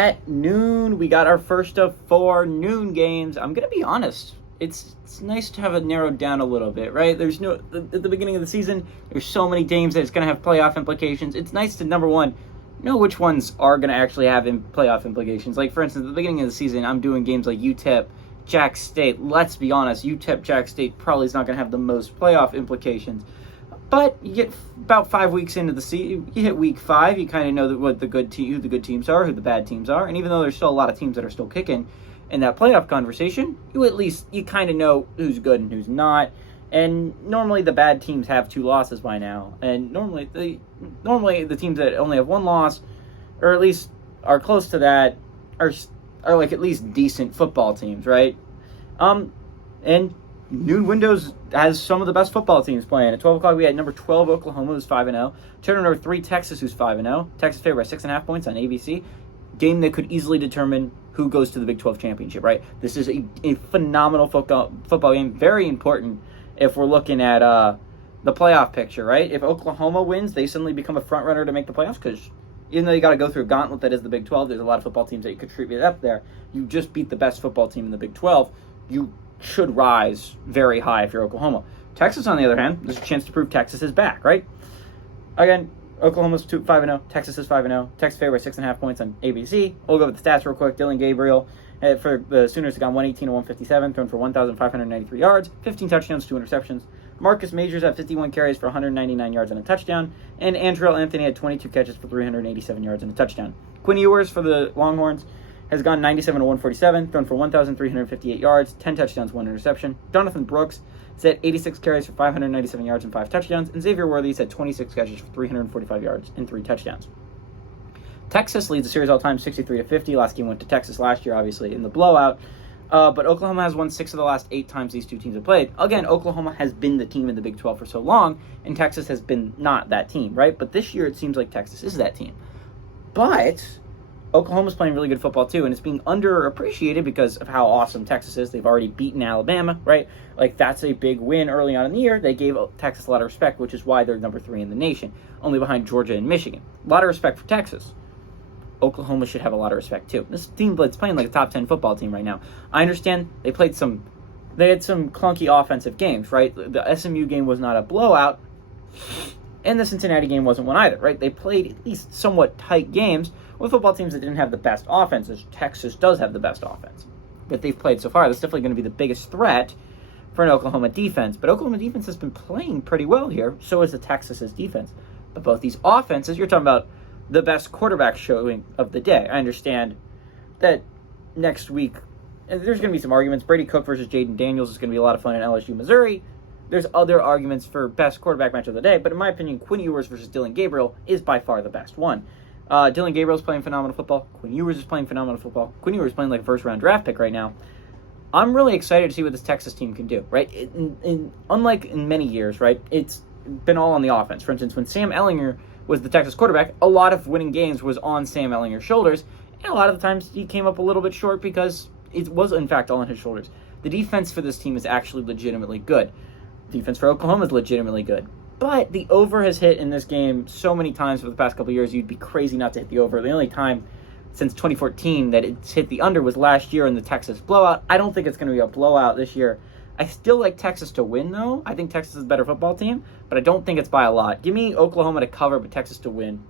At noon, we got our first of 4 noon games. I'm going to be honest. It's nice to have it narrowed down a little bit, right? There's no, at the beginning of the season, there's so many games that it's going to have playoff implications. It's nice to, number one, know which ones are going to actually have playoff implications. Like, for instance, at the beginning of the season, I'm doing games like UTEP, Jack State. Let's be honest, UTEP, Jack State probably is not going to have the most playoff implications. But you get about 5 weeks into the season, you hit week 5, you kind of know who the good teams are, who the bad teams are, and even though there's still a lot of teams that are still kicking in that playoff conversation, you kind of know who's good and who's not. And normally the bad teams have 2 losses by now, and normally the teams that only have 1 loss, or at least are close to that, are like at least decent football teams, right? And noon windows has some of the best football teams playing. At 12 o'clock, we had number 12 Oklahoma, who's 5-0. Turner number 3 Texas, who's 5-0. Texas favored by 6.5 points on ABC. Game that could easily determine who goes to the Big 12 championship, right? This is a phenomenal football game. Very important if we're looking at the playoff picture, right? If Oklahoma wins, they suddenly become a front runner to make the playoffs because even though you got to go through a gauntlet that is the Big 12, there's a lot of football teams that you could contribute up there. You just beat the best football team in the Big 12. You should rise very high if you're Oklahoma. Texas, on the other hand, there's a chance to prove Texas is back, right? Again, Oklahoma's 5-0, Texas is 5-0. Texas favored by 6.5 points on ABC. We'll go with the stats real quick. Dillon Gabriel for the Sooners has gone 118 to 157, thrown for 1,593 yards, 15 touchdowns, 2 interceptions. Marcus Majors had 51 carries for 199 yards and a touchdown, and Andrell Anthony had 22 catches for 387 yards and a touchdown. Quinn Ewers for the Longhorns has gone 97 to 147, thrown for 1,358 yards, 10 touchdowns, 1 interception. Jonathan Brooks has had 86 carries for 597 yards and 5 touchdowns, and Xavier Worthy's had 26 catches for 345 yards and 3 touchdowns. Texas leads the series all time 63-50. Last game went to Texas last year, obviously, in the blowout. But Oklahoma has won 6 of the last 8 times these two teams have played. Again, Oklahoma has been the team in the Big 12 for so long, and Texas has been not that team, right? But this year it seems like Texas is that team. But Oklahoma's playing really good football too, and it's being underappreciated because of how awesome Texas is. They've already beaten Alabama, right? Like, that's a big win early on in the year. They gave Texas a lot of respect, which is why they're number 3 in the nation, only behind Georgia and Michigan. A lot of respect for Texas. Oklahoma should have a lot of respect too. This team that's playing like a top 10 football team right now. I understand they had some clunky offensive games, right? The SMU game was not a blowout, and the Cincinnati game wasn't one either, right? They played at least somewhat tight games with football teams that didn't have the best offenses. Texas does have the best offense that they've played so far. That's definitely going to be the biggest threat for an Oklahoma defense. But Oklahoma defense has been playing pretty well here. So is the Texas's defense. But both these offenses, you're talking about the best quarterback showing of the day. I understand that next week there's going to be some arguments. Brady Cook versus Jaden Daniels is going to be a lot of fun in LSU, Missouri. There's other arguments for best quarterback match of the day, but in my opinion, Quinn Ewers versus Dillon Gabriel is by far the best one. Dillon Gabriel is playing phenomenal football. Quinn Ewers is playing phenomenal football. Quinn Ewers is playing like a first-round draft pick right now. I'm really excited to see what this Texas team can do, right? Unlike in many years, right, it's been all on the offense. For instance, when Sam Ehlinger was the Texas quarterback, a lot of winning games was on Sam Ehlinger's shoulders, and a lot of the times he came up a little bit short because it was, in fact, all on his shoulders. The defense for this team is actually legitimately good. Defense for Oklahoma is legitimately good. But the over has hit in this game so many times for the past couple of years, you'd be crazy not to hit the over. The only time since 2014 that it's hit the under was last year in the Texas blowout. I don't think it's going to be a blowout this year. I still like Texas to win, though. I think Texas is a better football team, but I don't think it's by a lot. Give me Oklahoma to cover, but Texas to win.